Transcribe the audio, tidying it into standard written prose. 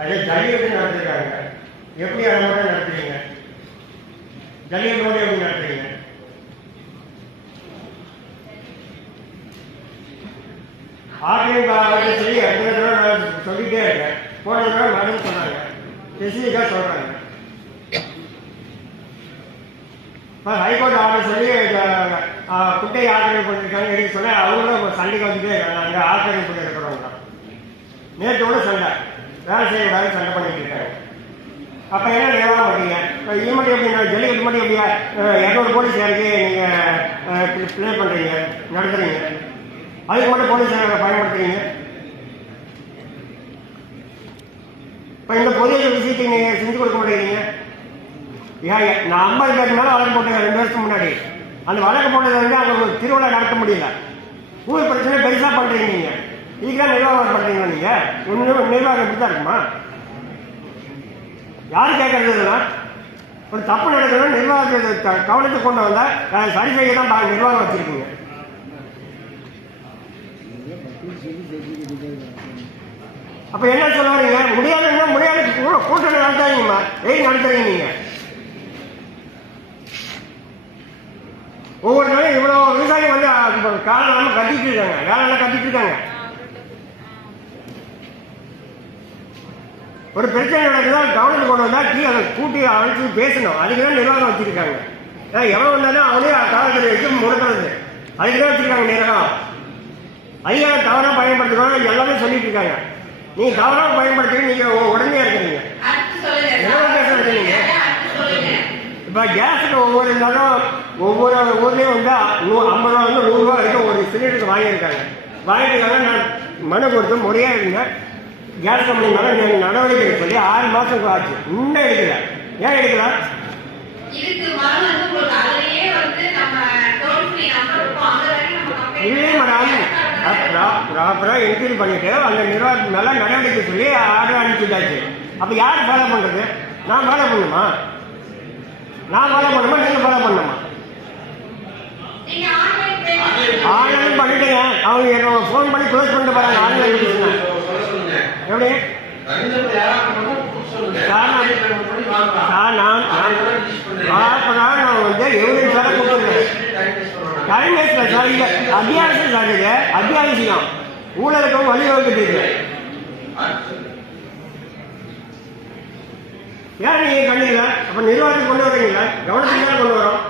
அதே ஜல்லிக்கட்டு நடத்திருக்காங்க. எப்படி அதை மட்டும் நடத்துறீங்க? ஜல்லிக்கட்டு எப்படி நடத்துறீங்க? ஆட்டையும் சொல்லி எத்தனை தடவை நான் சொல்லிகிட்டே இருக்கேன். போன தடவை மேடம் சொன்னாங்க, ஸ்பெசிஃபிக்காக சொல்கிறாங்க. இப்போ ஹைகோர்ட் ஆர்டர் சொல்லி குட்டை ஆக்கிரமிப்பு பண்ணியிருக்காங்க எடுக்க சொன்னால் அவங்களும் சண்டைக்கு வந்துட்டே இருக்காங்க. அங்கே ஆக்கிரமிப்பு பண்ணி இருக்கிறவங்க நேற்றோட சண்டை வேலை செய்யக்கூடாது சண்டை பண்ணிட்டு இருக்காங்க. அப்போ என்ன நிலவரம் பார்த்தீங்க? இப்போ இது மட்டும் எப்படின்னா ஜல்லிக்கட்டு மட்டும் எப்படியா 200 போலீஸ் இறக்கி நீங்கள் ப்ளே பண்ணுறீங்க நடத்துறீங்க, அதுக்கு மட்டும் போலீஸ் பயன்படுத்துறீங்க. இப்போ இந்த பொது விஷயத்தை நீங்கள் செஞ்சு கொடுக்க மாட்டேங்கிறீங்க. நான் 50 பேருக்கு மேலே வழக்கு போட்டேன் 2 வருஷத்துக்கு முன்னாடி. அந்த வழக்கு போட்டது வந்து அங்கே திருவிழா நடத்த முடியல. ஊர் பிரச்சனை பெருசாக பண்ணுறீங்க. நீங்கள் இதுக்கெல்லாம் நிர்வாகம் பண்ணுறீங்களா? நீங்கள் ஒன்றும் நிர்வாகம் இப்படி தான் இருக்குமா? யார் கேட்கறது? இதெல்லாம் ஒரு தப்பு நடக்கணும் நிர்வாகத்தை கவனத்துக்கு கொண்டு வந்தால் சரி செய்ய தான் நிர்வாகம் வச்சுருக்கீங்க. அப்போ என்ன சொல்ல வரீங்க? முடியாதுன்னா முடியாது கூட்டணி நடத்தாதீங்கம்மா. எது நடத்துறீங்க நீங்கள்? ஒவ்வொரு நாளும் இவ்வளோ விவசாயி வந்து காலம் கட்டிட்டு இருக்காங்க, வேலை கட்டிட்டு இருக்காங்க. ஒரு பிரச்சனை நடக்குதா கவனத்துக்கு கொண்டு வந்தால் அதை கூட்டி அழைச்சி பேசணும். அதுக்கு தான் நிர்வாகம் வச்சுருக்காங்க. எவன் வந்தாலும் அவனே காவல்துறை வச்சு முடக்கிறது. அதுக்கு தான் வச்சுருக்காங்க நிர்வாகம். அதிகாரம் தவறாக பயன்படுத்துகிறோம் எல்லாமே சொல்லிட்டு இருக்காங்க. நீங்கள் தவறாக பயன்படுத்தி நீங்கள் உடனே இருக்கிறீங்க. என்ன பேசுறது நீங்கள்? இப்போ கேஸுக்கு ஒவ்வொரு இருந்தாலும் ஒவ்வொரு ஊர்லேயும் வந்து 50 ரூபா வந்து 100 ரூபா வரைக்கும் ஒரு சிலிண்டருக்கு வாங்கியிருக்காங்க. நான் மனு கொடுத்து முறையாக இருந்தேன். கேஸ் கம்பெனி மேலே நடவடிக்கை சொல்லி 6 மாதம் ஆச்சு. இன்னும் எடுக்கல. ஏன் எடுக்கல? இல்லையே மேடம், ப்ராப்பராக என்கொயரி பண்ணிட்டு அந்த நிர்வாகத்துக்கு மேலே நடவடிக்கை சொல்லி ஆர்டர் அனுப்பிச்சாச்சு. அப்போ யார் ஃபாலோ பண்ணுறது? நான் ஃபாலோ பண்ணுமா? நான் ஃபாலோ பண்ணுமா? நீங்கள் ஃபாலோ பண்ணணுமா? ஆன்லைன் பண்ணிட்டேங்க. அவங்க என்ன ஃபோன் பண்ணி க்ளோஸ் பண்ணிட்டு போகிறாங்க. ஆன்லைன் எப்படி நான் வந்து எவிடன்ஸ் வேலை கொடுத்துருக்கேன். டைம் வேஸ்ட்ல சார். இல்லை அத்தியாவசியம் சார். இது அத்தியாவசியம். ஊழலுக்கும் வழிவகுக்கிட்டு இருக்கு. ஏன் நீங்கள் கண்டிக்கல? அப்போ நிர்வாகத்துக்கு கொண்டு வரீங்களா? கவனத்துக்கு மேலே கொண்டு வரோம்.